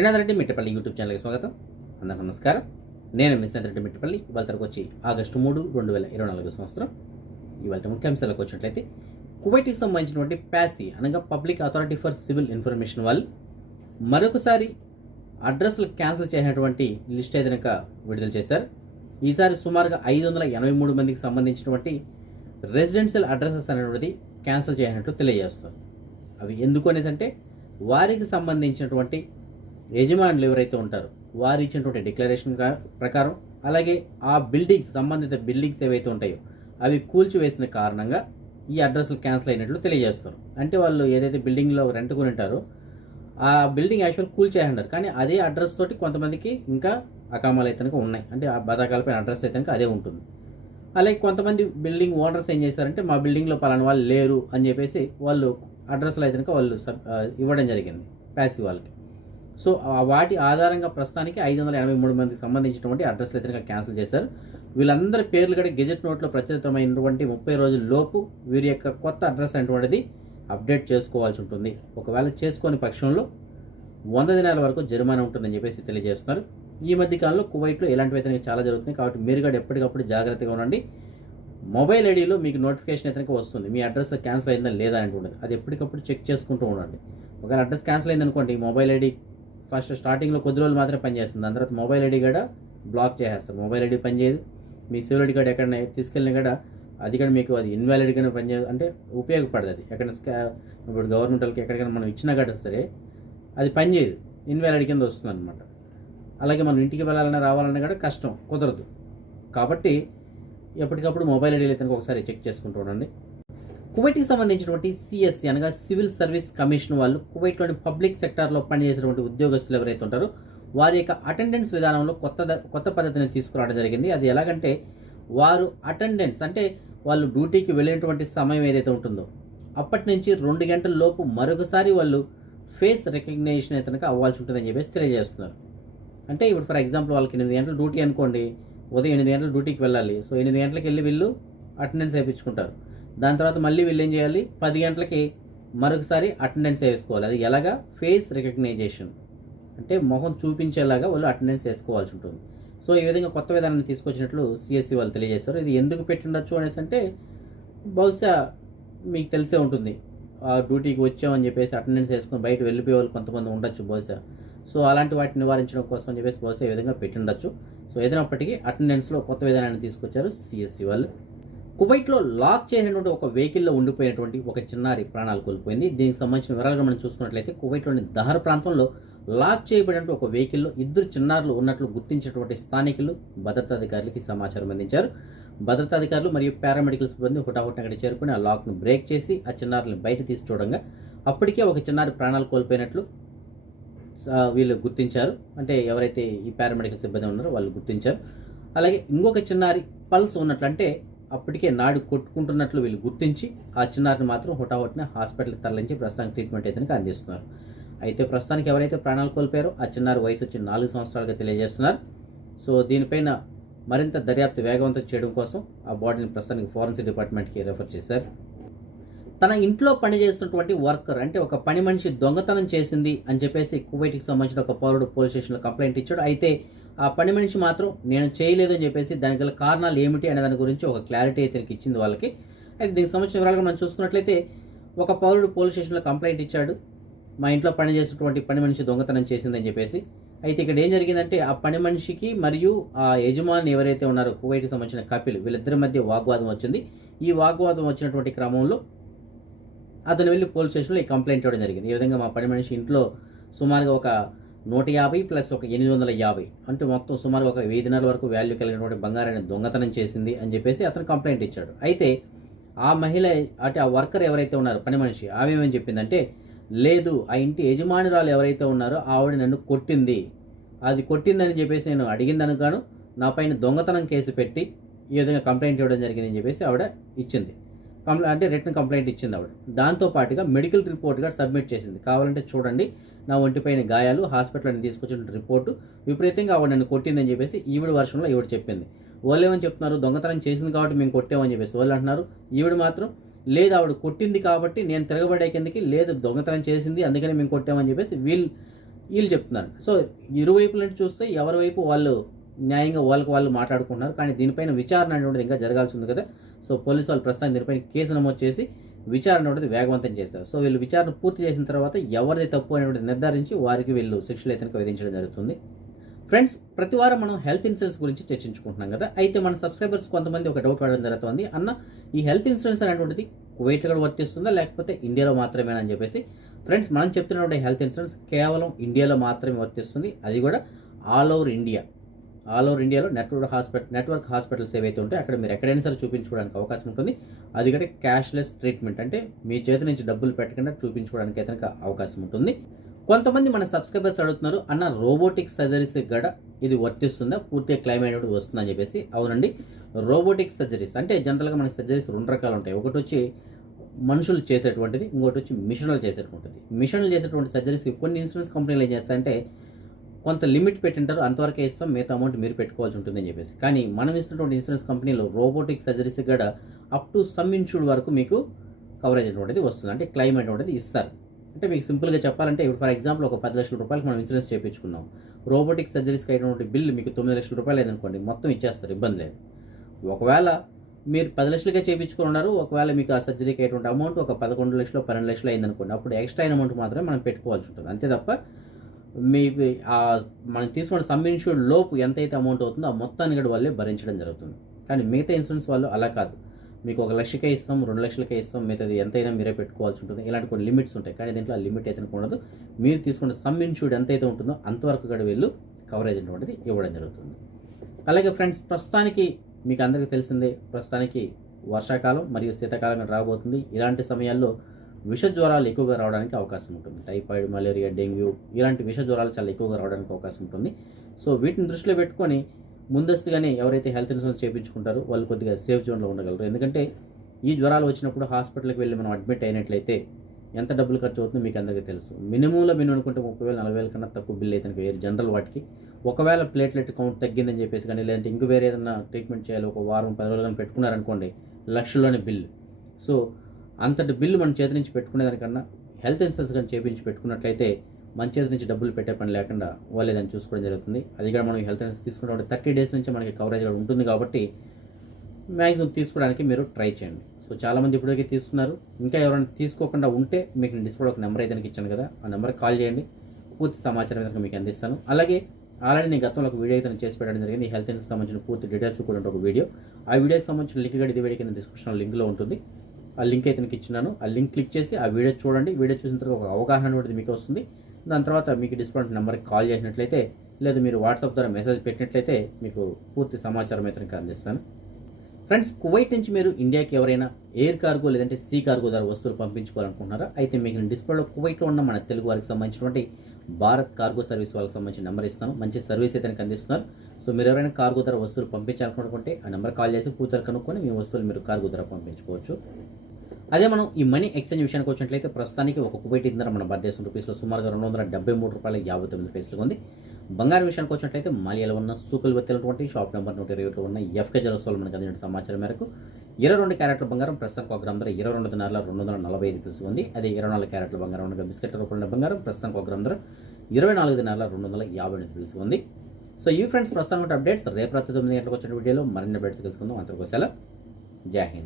Srinath Reddy Mittapalli YouTube ఛానల్కి స్వాగతం. అందరికీ నమస్కారం. నేను మిస్టర్ రెడ్డి మిట్టపల్లి. ఇవాళ తరకు వచ్చి ఆగస్టు మూడు రెండు వేల ఇరవై నాలుగు సంవత్సరం. ఇవాళ ముఖ్యాంశాలకు వచ్చినట్లయితే కువైట్కి సంబంధించినటువంటి ప్యాసీ అనగా public authority for civil information వాళ్ళు మరొకసారి అడ్రస్లు క్యాన్సిల్ చేసినటువంటి లిస్ట్ అయితే కనుక విడుదల చేశారు. ఈసారి సుమారుగా ఐదు వందల ఎనభై మూడు మందికి సంబంధించినటువంటి రెసిడెన్షియల్ అడ్రసెస్ అనేటువంటిది క్యాన్సిల్ చేయనట్లు తెలియజేస్తారు అవి ఎందుకు అనేసి అంటే వారికి సంబంధించినటువంటి యజమానులు ఎవరైతే ఉంటారో వారు ఇచ్చినటువంటి డిక్లరేషన్ ప్రకారం అలాగే ఆ బిల్డింగ్స్ సంబంధిత బిల్డింగ్స్ ఏవైతే ఉంటాయో అవి కూల్చివేసిన కారణంగా ఈ అడ్రస్లు క్యాన్సిల్ అయినట్లు తెలియజేస్తారు. అంటే వాళ్ళు ఏదైతే బిల్డింగ్లో రెంట్ కొని ఉంటారో ఆ బిల్డింగ్ యాక్చువల్ కూల్ చేయంటారు కానీ అదే అడ్రస్ తోటి కొంతమందికి ఇంకా అకామాలు అయితే ఉన్నాయి. అంటే ఆ బతాకాలపైన అడ్రస్ అయితే అదే ఉంటుంది. అలాగే కొంతమంది బిల్డింగ్ ఓనర్స్ ఏం చేశారంటే మా బిల్డింగ్లో పలానా వాళ్ళు లేరు అని చెప్పేసి వాళ్ళు అడ్రస్లు అయితే వాళ్ళు ఇవ్వడం జరిగింది. ప్యాసివ్ వాళ్ళకి. సో వాటి ఆధారంగా ప్రస్తుతానికి ఐదు వందల ఎనభై మూడు మందికి సంబంధించినటువంటి అడ్రస్లు అయితే క్యాన్సిల్ చేశారు. వీళ్ళందరి పేర్లు కూడా గెజెట్ నోట్లో ప్రచురితమైనటువంటి ముప్పై రోజుల లోపు వీరి యొక్క కొత్త అడ్రస్ అనేటువంటిది అప్డేట్ చేసుకోవాల్సి ఉంటుంది. ఒకవేళ చేసుకోని పక్షంలో వంద దినాల వరకు జరిమానా ఉంటుందని చెప్పేసి తెలియజేస్తున్నారు. ఈ మధ్య కాలంలో కువైట్లో ఇలాంటివి అయితే చాలా జరుగుతున్నాయి. కాబట్టి మీరు కూడా ఎప్పటికప్పుడు జాగ్రత్తగా ఉండండి. మొబైల్ ఐడిలో మీకు నోటిఫికేషన్ అయితే వస్తుంది. మీ అడ్రస్ క్యాన్సిల్ అయిందా లేదా అని ఉంటుంది అది ఎప్పటికప్పుడు చెక్ చేసుకుంటూ ఉండండి. ఒకవేళ అడ్రస్ క్యాన్సిల్ అయింది అనుకోండి మొబైల్ ఐడి ఫస్ట్ స్టార్టింగ్లో కొద్ది రోజులు మాత్రమే పనిచేస్తుంది దాని తర్వాత మొబైల్ ఐడి కూడా బ్లాక్ చేసేస్తారు మొబైల్ ఐడి పనిచేయదు మీ సివిల్ ఐడి కార్డు ఎక్కడైనా తీసుకెళ్ళినా కూడా అది కూడా మీకు అది ఇన్వాలిడ్గానే పనిచేయదు అంటే ఉపయోగపడదు అది. ఎక్కడ ఇప్పుడు గవర్నమెంట్ వాళ్ళకి ఎక్కడికైనా మనం ఇచ్చినా కూడా సరే అది పనిచేయదు ఇన్వాలిడ్ కింద వస్తుంది అనమాట అలాగే మనం ఇంటికి వెళ్ళాలన్నా రావాలన్నా కూడా కష్టం. కుదరదు. కాబట్టి ఎప్పటికప్పుడు మొబైల్ ఐడీలు అయితే ఒకసారి చెక్ చేసుకుంటూ ఉండండి. కువైట్కి సంబంధించినటువంటి సిఎస్సి అనగా సివిల్ సర్వీస్ కమిషన్ వాళ్ళు కువైట్లోని పబ్లిక్ సెక్టార్లో పనిచేసినటువంటి ఉద్యోగస్తులు ఎవరైతే ఉంటారో వారి యొక్క అటెండెన్స్ విధానంలో కొత్త కొత్త పద్ధతిని తీసుకురావడం జరిగింది. అది ఎలాగంటే వారు అటెండెన్స్ అంటే వాళ్ళు డ్యూటీకి వెళ్ళినటువంటి సమయం ఏదైతే ఉంటుందో అప్పటి నుంచి రెండు గంటల లోపు మరొకసారి వాళ్ళు ఫేస్ రికగ్నేషన్ అయితే అవ్వాల్సి ఉంటుందని చెప్పేసి తెలియజేస్తున్నారు. అంటే ఇప్పుడు ఫర్ ఎగ్జాంపుల్ వాళ్ళకి ఎనిమిది గంటల డ్యూటీ అనుకోండి ఉదయం ఎనిమిది గంటల డ్యూటీకి వెళ్ళాలి. సో ఎనిమిది గంటలకు వెళ్ళి వీళ్ళు అటెండెన్స్ వేయించుకుంటారు. దాని తర్వాత మళ్ళీ వీళ్ళు ఏం చేయాలి? పది గంటలకి మరొకసారి అటెండెన్స్ వేసుకోవాలి. అది ఎలాగా? ఫేస్ రికగ్నైజేషన్ అంటే మొహం చూపించేలాగా వాళ్ళు అటెండెన్స్ వేసుకోవాల్సి ఉంటుంది. సో ఈ విధంగా కొత్త విధానాన్ని తీసుకొచ్చినట్లు సిఎస్సి వాళ్ళు తెలియజేస్తారు ఇది ఎందుకు పెట్టిండొచ్చు అనేసి అంటే బహుశా మీకు తెలిసే ఉంటుంది. ఆ డ్యూటీకి వచ్చామని చెప్పేసి అటెండెన్స్ వేసుకొని బయట వెళ్ళిపోయే వాళ్ళు కొంతమంది ఉండొచ్చు బహుశా. సో అలాంటి వాటిని నివారించడం కోసం అని చెప్పేసి బహుశా ఈ విధంగా పెట్టిండొచ్చు. సో ఏదైనప్పటికీ అటెండెన్స్లో కొత్త విధానాన్ని తీసుకొచ్చారు సిఎస్సి వాళ్ళు. కువైట్లో లాక్ చేయనటువంటి ఒక వెహికల్లో ఉండిపోయినటువంటి ఒక చిన్నారి ప్రాణాలు కోల్పోయింది. దీనికి సంబంధించిన వివరాలుగా మనం చూసుకున్నట్లయితే కువైట్లోని దహర్ ప్రాంతంలో లాక్ చేయబడినటువంటి ఒక వెహికల్లో ఇద్దరు చిన్నారులు ఉన్నట్లు గుర్తించినటువంటి స్థానికులు భద్రతాధికారులకి సమాచారం అందించారు. భద్రతాధికారులు మరియు పారామెడికల్ సిబ్బంది హుటాహుటిన అక్కడ చేరుకుని ఆ లాక్ను బ్రేక్ చేసి ఆ చిన్నారులను బయట తీసి చూడంగా అప్పటికే ఒక చిన్నారి ప్రాణాలు కోల్పోయినట్లు వీళ్ళు గుర్తించారు. అంటే ఎవరైతే ఈ పారామెడికల్ సిబ్బంది ఉన్నారో వాళ్ళు గుర్తించారు. అలాగే ఇంకొక చిన్నారి పల్స్ ఉన్నట్లు అంటే అప్పటికే నాడు కొట్టుకుంటున్నట్లు వీళ్ళు గుర్తించి ఆ చిన్నారిని మాత్రం హుటాహుటిన హాస్పిటల్కి తరలించి ప్రస్తుతానికి ట్రీట్మెంట్ అయితే అందిస్తున్నారు. అయితే ప్రస్తుతానికి ఎవరైతే ప్రాణాలు కోల్పోయారో ఆ చిన్నారి వయసు వచ్చి నాలుగు సంవత్సరాలుగా తెలియజేస్తున్నారు. సో దీనిపైన మరింత దర్యాప్తు వేగవంతం చేయడం కోసం ఆ బాడీని ప్రస్తుతానికి ఫారెన్సిక్ డిపార్ట్మెంట్కి రెఫర్ చేశారు. తన ఇంట్లో పనిచేస్తున్నటువంటి వర్కర్ అంటే ఒక పని మనిషి దొంగతనం చేసింది అని చెప్పేసి కువైట్కి సంబంధించిన ఒక పౌరుడు పోలీస్ స్టేషన్లో కంప్లైంట్ ఇచ్చాడు. అయితే ఆ పని మనిషి మాత్రం నేను చేయలేదు అని చెప్పేసి దానికి గల కారణాలు ఏమిటి అనే దాని గురించి ఒక క్లారిటీ అయితే ఇచ్చింది వాళ్ళకి. అయితే దీనికి సంబంధించిన వివరాలుగా మనం చూసుకున్నట్లయితే ఒక పౌరుడు పోలీస్ స్టేషన్లో కంప్లైంట్ ఇచ్చాడు. మా ఇంట్లో పని చేసేటువంటి పని మనిషి దొంగతనం చేసిందని చెప్పేసి. అయితే ఇక్కడ ఏం జరిగిందంటే ఆ పని మనిషికి మరియు ఆ యజమాని ఎవరైతే ఉన్నారో కువైట్కి సంబంధించిన కపిల్ వీళ్ళిద్దరి మధ్య వాగ్వాదం వచ్చింది. ఈ వాగ్వాదం వచ్చినటువంటి క్రమంలో అతను వెళ్ళి పోలీస్ స్టేషన్లో ఈ కంప్లైంట్ ఇవ్వడం జరిగింది. ఈ విధంగా మా పని మనిషి ఇంట్లో సుమారుగా ఒక నూట యాభై ప్లస్ ఒక ఎనిమిది వందల యాభై. అంటే మొత్తం సుమారు ఒక వెయ్యి దినాల వరకు వాల్యూ కలిగినటువంటి బంగారాన్ని దొంగతనం చేసింది అని చెప్పేసి అతను కంప్లైంట్ ఇచ్చాడు. అయితే ఆ మహిళ అంటే ఆ వర్కర్ ఎవరైతే ఉన్నారో పని మనిషి ఆమె చెప్పిందంటే లేదు ఆ ఇంటి యజమానురాలు ఎవరైతే ఉన్నారో ఆవిడ నన్ను కొట్టింది. అది కొట్టిందని చెప్పేసి నేను అడిగిందని గాను నా పైన దొంగతనం కేసు పెట్టి ఈ విధంగా కంప్లైంట్ ఇవ్వడం జరిగిందని చెప్పేసి ఆవిడ ఇచ్చింది. కంప్లైంట్ అంటే రిటర్న్ కంప్లైంట్ ఇచ్చింది ఆవిడ. దాంతో పాటుగా మెడికల్ రిపోర్ట్గా సబ్మిట్ చేసింది. కావాలంటే చూడండి నా ఒంటిపైన గాయాలు హాస్పిటల్ని తీసుకొచ్చిన రిపోర్టు విపరీతంగా ఆవిడ నన్ను కొట్టిందని చెప్పేసి ఈవిడ వర్షంలో ఈవిడ చెప్పింది. వాళ్ళు ఏమని చెప్తున్నారు దొంగతనం చేసింది కాబట్టి మేము కొట్టామని చెప్పేసి వాళ్ళు అంటున్నారు. ఈవిడ మాత్రం లేదు ఆవిడ కొట్టింది కాబట్టి నేను తిరగబడే కిందకి లేదు దొంగతనం చేసింది అందుకని మేము కొట్టామని చెప్పేసి వీళ్ళు వీళ్ళు చెప్తున్నారు. సో ఇరువైపుల నుంచి చూస్తే ఎవరి వైపు వాళ్ళు న్యాయంగా వాళ్ళకి వాళ్ళు మాట్లాడుకుంటున్నారు. కానీ దీనిపైన విచారణ అనేటువంటిది ఇంకా జరగాల్సి ఉంది కదా. సో పోలీసు వాళ్ళు ప్రస్తుతం దీనిపైన కేసు నమోదు చేసి విచారణ అనేది వేగవంతం చేస్తారు. సో వీళ్ళు విచారణ పూర్తి చేసిన తర్వాత ఎవరిది తప్పు అనేటువంటి నిర్ధారించి వారికి వీళ్ళు శిక్షలు అయితే విధించడం జరుగుతుంది. ఫ్రెండ్స్ ప్రతి వారం మనం హెల్త్ ఇన్సూరెన్స్ గురించి చర్చించుకుంటున్నాం కదా. అయితే మన సబ్స్క్రైబర్స్ కొంతమంది ఒక డౌట్ అడగడం జరుగుతుంది. అన్న ఈ హెల్త్ ఇన్సూరెన్స్ అనేటువంటిది కువైట్లో కూడా వర్తిస్తుందా? లేకపోతే ఇండియాలో మాత్రమేనా అని చెప్పేసి ఫ్రెండ్స్ మనం చెప్తున్నటువంటి హెల్త్ ఇన్సూరెన్స్ కేవలం ఇండియాలో మాత్రమే వర్తిస్తుంది. అది కూడా all over India. All over ఇండియాలో నెట్వర్క్ హాస్పిటల్ నెట్వర్క్ హాస్పిటల్స్ ఏవైతే ఉంటాయో అక్కడ మీరు ఎక్కడైనా సరే చూపించుకోవడానికి అవకాశం ఉంటుంది. అది కూడా క్యాష్లెస్ ట్రీట్మెంట్. అంటే మీ చేతి నుంచి డబ్బులు పెట్టకుండా చూపించుకోవడానికి అయితే అవకాశం ఉంటుంది. కొంతమంది మన సబ్స్క్రైబర్స్ అడుగుతున్నారు అన్న రోబోటిక్ సర్జరీస్ గడ ఇది వర్తిస్తుందా? పూర్తిగా క్లైమ్ అయినప్పుడు వస్తుందని చెప్పేసి. అవునండి. రోబోటిక్ సర్జరీస్ అంటే జనరల్గా మనకి సర్జరీస్ రెండు రకాలు ఉంటాయి. ఒకటి వచ్చి మనుషులు చేసేటువంటిది ఇంకోటి వచ్చి మిషన్లు చేసేటువంటిది. మిషన్లు చేసేటువంటి సర్జరీస్ కొన్ని ఇన్సూరెన్స్ కంపెనీలు ఏం చేస్తాయంటే కొంత లిమిట్ పెట్టింటారు అంతవరకే ఇస్తాం మిగతా అమౌంట్ మీరు పెట్టుకోవాల్సి ఉంటుందని చెప్పేసి. కానీ మనం ఇస్తున్నటువంటి ఇన్సూరెన్స్ కంపెనీలో రోబోటిక్ సర్జరీస్ కూడా అప్ టు సమ్ ఇన్సూర్డ్ వరకు మీకు కవరేజ్ అనేటువంటిది వస్తుంది. అంటే క్లైమ్ అనేటువంటిది ఇస్తారు. అంటే మీకు సింపుల్గా చెప్పాలంటే ఇప్పుడు ఫర్ ఎగ్జాంపుల్ ఒక పది లక్షల రూపాయలకి మనం ఇన్సూరెన్స్ చేయించుకున్నాం రోబోటిక్ సర్జరీస్కి అయినటువంటి బిల్లు మీకు తొమ్మిది లక్షల రూపాయలు అయిందనుకోండి మొత్తం ఇచ్చేస్తారు ఇబ్బంది లేదు. ఒకవేళ మీరు పది లక్షలకే చేయించుకుని ఉన్నారు ఒకవేళ మీకు ఆ సర్జరీకి అయ్యేటువంటి అమౌంట్ ఒక పదకొండు లక్షలు పన్నెండు లక్షలు అయిందనుకోండి అప్పుడు ఎక్స్ట్రా అయిన అమౌంట్ మాత్రమే మనం పెట్టుకోవాల్సి ఉంటుంది. అంతే తప్ప మీకు మనం తీసుకున్న సమ్ ఇన్సూర్డ్ లోపు ఎంతైతే అమౌంట్ అవుతుందో ఆ మొత్తాన్ని కూడా వాళ్ళే భరించడం జరుగుతుంది. కానీ మిగతా ఇన్సూరెన్స్ వాళ్ళు అలా కాదు. మీకు ఒక లక్షకే ఇస్తాం రెండు లక్షలకే ఇస్తాం మిగతాది ఎంతైనా మీరే పెట్టుకోవాల్సి ఉంటుంది. ఇలాంటి కొన్ని లిమిట్స్ ఉంటాయి. కానీ దీంట్లో ఆ లిమిట్ అయితే ఉండదు. మీరు తీసుకున్న సమ్ ఇన్సూర్డ్ ఎంతైతే ఉంటుందో అంతవరకు కూడా వీళ్ళు కవరేజ్ అనేటువంటిది ఇవ్వడం జరుగుతుంది. అలాగే ఫ్రెండ్స్ ప్రస్తుతానికి మీకు అందరికీ తెలిసిందే ప్రస్తుతానికి వర్షాకాలం మరియు శీతాకాలం రాబోతుంది. ఇలాంటి సమయాల్లో విష జ్వరాలు ఎక్కువగా రావడానికి అవకాశం ఉంటుంది. టైఫాయిడ్ మలేరియా డెంగ్యూ ఇలాంటి విష జ్వరాలు చాలా ఎక్కువగా రావడానికి అవకాశం ఉంటుంది. సో వీటిని దృష్టిలో పెట్టుకొని ముందస్తుగానే ఎవరైతే హెల్త్ ఇన్సూరెన్స్ చేయించుకుంటారో వాళ్ళు కొద్దిగా సేఫ్ జోన్లో ఉండగలరు. ఎందుకంటే ఈ జ్వరాలు వచ్చినప్పుడు హాస్పిటల్కి వెళ్ళి మనం అడ్మిట్ అయినట్లయితే ఎంత డబ్బులు ఖర్చు అవుతుందో మీకు అందరికీ తెలుసు. మినిమంలో మినిమం అనుకుంటే ముప్పై వేలు నలభై వేల కన్నా తక్కువ బిల్ అయితే వేరు జనరల్ వాటికి. ఒకవేళ ప్లేట్లెట్ కౌంట్ తగ్గిందని చెప్పేసి కానీ లేదంటే ఇంక వేరే ఏదైనా ట్రీట్మెంట్ చేయాలి ఒక వారం పది రోజులు పెట్టుకున్నారనుకోండి లక్షల్లోనే బిల్. సో అంతటి బిల్లు మన చేతి నుంచి పెట్టుకునేదానికన్నా హెల్త్ ఇన్సూరెన్స్ కానీ చేపించి పెట్టుకున్నట్లయితే మన చేతి నుంచి డబ్బులు పెట్టే పని లేకుండా వాళ్ళేదని దాన్ని చూసుకోవడం జరుగుతుంది. అది కూడా మనం హెల్త్ ఇన్సూరెన్స్ తీసుకున్నప్పుడు థర్టీ డేస్ నుంచి మనకి కవరేజ్ కూడా ఉంటుంది కాబట్టి మ్యాక్సిమం తీసుకోవడానికి మీరు ట్రై చేయండి. సో చాలామంది ఇప్పటికే తీసుకున్నారు. ఇంకా ఎవరైనా తీసుకోకుండా ఉంటే మీకు నేను డిస్ప్లే ఒక నెంబర్ అయితే ఇచ్చాను కదా ఆ నెంబర్కి కాల్ చేయండి. పూర్తి సమాచారం కనుక మీకు అందిస్తాను. అలాగే ఆల్రెడీ నేను గతంలో ఒక వీడియో అయితే చేసి పెట్టడం జరిగింది. హెల్త్ ఇన్సూరెన్స్ సంబంధించిన పూర్తి డీటెయిల్స్ కూడా ఉంటుంది ఒక వీడియో. ఆ వీడియోకి సంబంధించిన లింక్ కూడా ఇది వీడియో కింద డిస్క్రిప్షన్ లింక్లో ఉంటుంది. ఆ లింక్ అయితే మీకు ఇచ్చినాను ఆ లింక్ క్లిక్ చేసి ఆ వీడియో చూడండి. వీడియో చూసిన తర్వాత ఒక అవగాహన అనేది మీకు వస్తుంది. దాని తర్వాత మీకు డిస్ప్లే నెంబర్కి కాల్ చేసినట్లయితే లేదా మీరు వాట్సాప్ ద్వారా మెసేజ్ పెట్టినట్లయితే మీకు పూర్తి సమాచారం అయితే మీకు అందిస్తాను. ఫ్రెండ్స్ కువైట్ నుంచి మీరు ఇండియాకి ఎవరైనా ఎయిర్ కార్గో లేదంటే సీ కార్గో ద్వారా వస్తువులు పంపించుకోవాలనుకుంటున్నారా? అయితే మీకు డిస్ప్లేలో కువైట్లో ఉన్న మన తెలుగు వారికి సంబంధించినటువంటి భారత్ కార్గో సర్వీస్ వాళ్ళకి సంబంధించిన నెంబర్ ఇస్తాను మంచి సర్వీస్ అయితే నాకు అందిస్తున్నారు. సో మీరు ఎవరైనా కార్గో ద్వారా వస్తువులు పంపించాలనుకుంటే ఆ నెంబర్ కాల్ చేసి పూర్తిగా కనుక్కొని మీ వస్తువులు మీరు కార్గో ద్వారా పంపించుకోవచ్చు. అదే మనం ఈ మనీ ఎక్స్చేంజ్ విషయానికి వచ్చినట్లయితే ప్రస్తుతానికి ఒక కువైట్ ఇంధన మన భారతదేశం రూపీస్లో సుమారుగా రెండు వందల డెబ్బై మూడు రూపాయల యాభై తొమ్మిది పైసలు ఉంది. బంగారం విషయానికి వచ్చినట్లయితే మాలియాలో ఉన్న సూకులు వెత్తలటువంటి షాప్ నెంబర్ నూట ఇరవై ఒకటిలో ఉన్న ఎఫ్కే జలసోలు మనకు అందిన సమాచారం మేరకు ఇరవై రెండు క్యారెట్ల బంగారం ప్రస్తుతానికి ఒక గ్రామ్ ధర ఇరవై రెండు దినాల రెండు వందల నలభై ఐదు పిలుసు ఉంది. అదే ఇరవై నాలుగు క్యారెట్ల బంగారం ఉండగా బిస్కెట్ల రూపంలో బంగారం ప్రస్తుతానికి ఒక గ్రామ్ ధర ఇరవై నాలుగు దినాల రెండు వందల యాభై ఎనిమిది పిలుసు ఉంది. సో ఈ ఫ్రెండ్స్ ప్రస్తుతానికి అప్డేట్స్ రేపు రాత్రి తొమ్మిది గంటలకు వచ్చిన వీడియోలో మరిన్ని అప్డేట్స్ తెలుసుకుందాం. అంతకోసాల జై హింద్.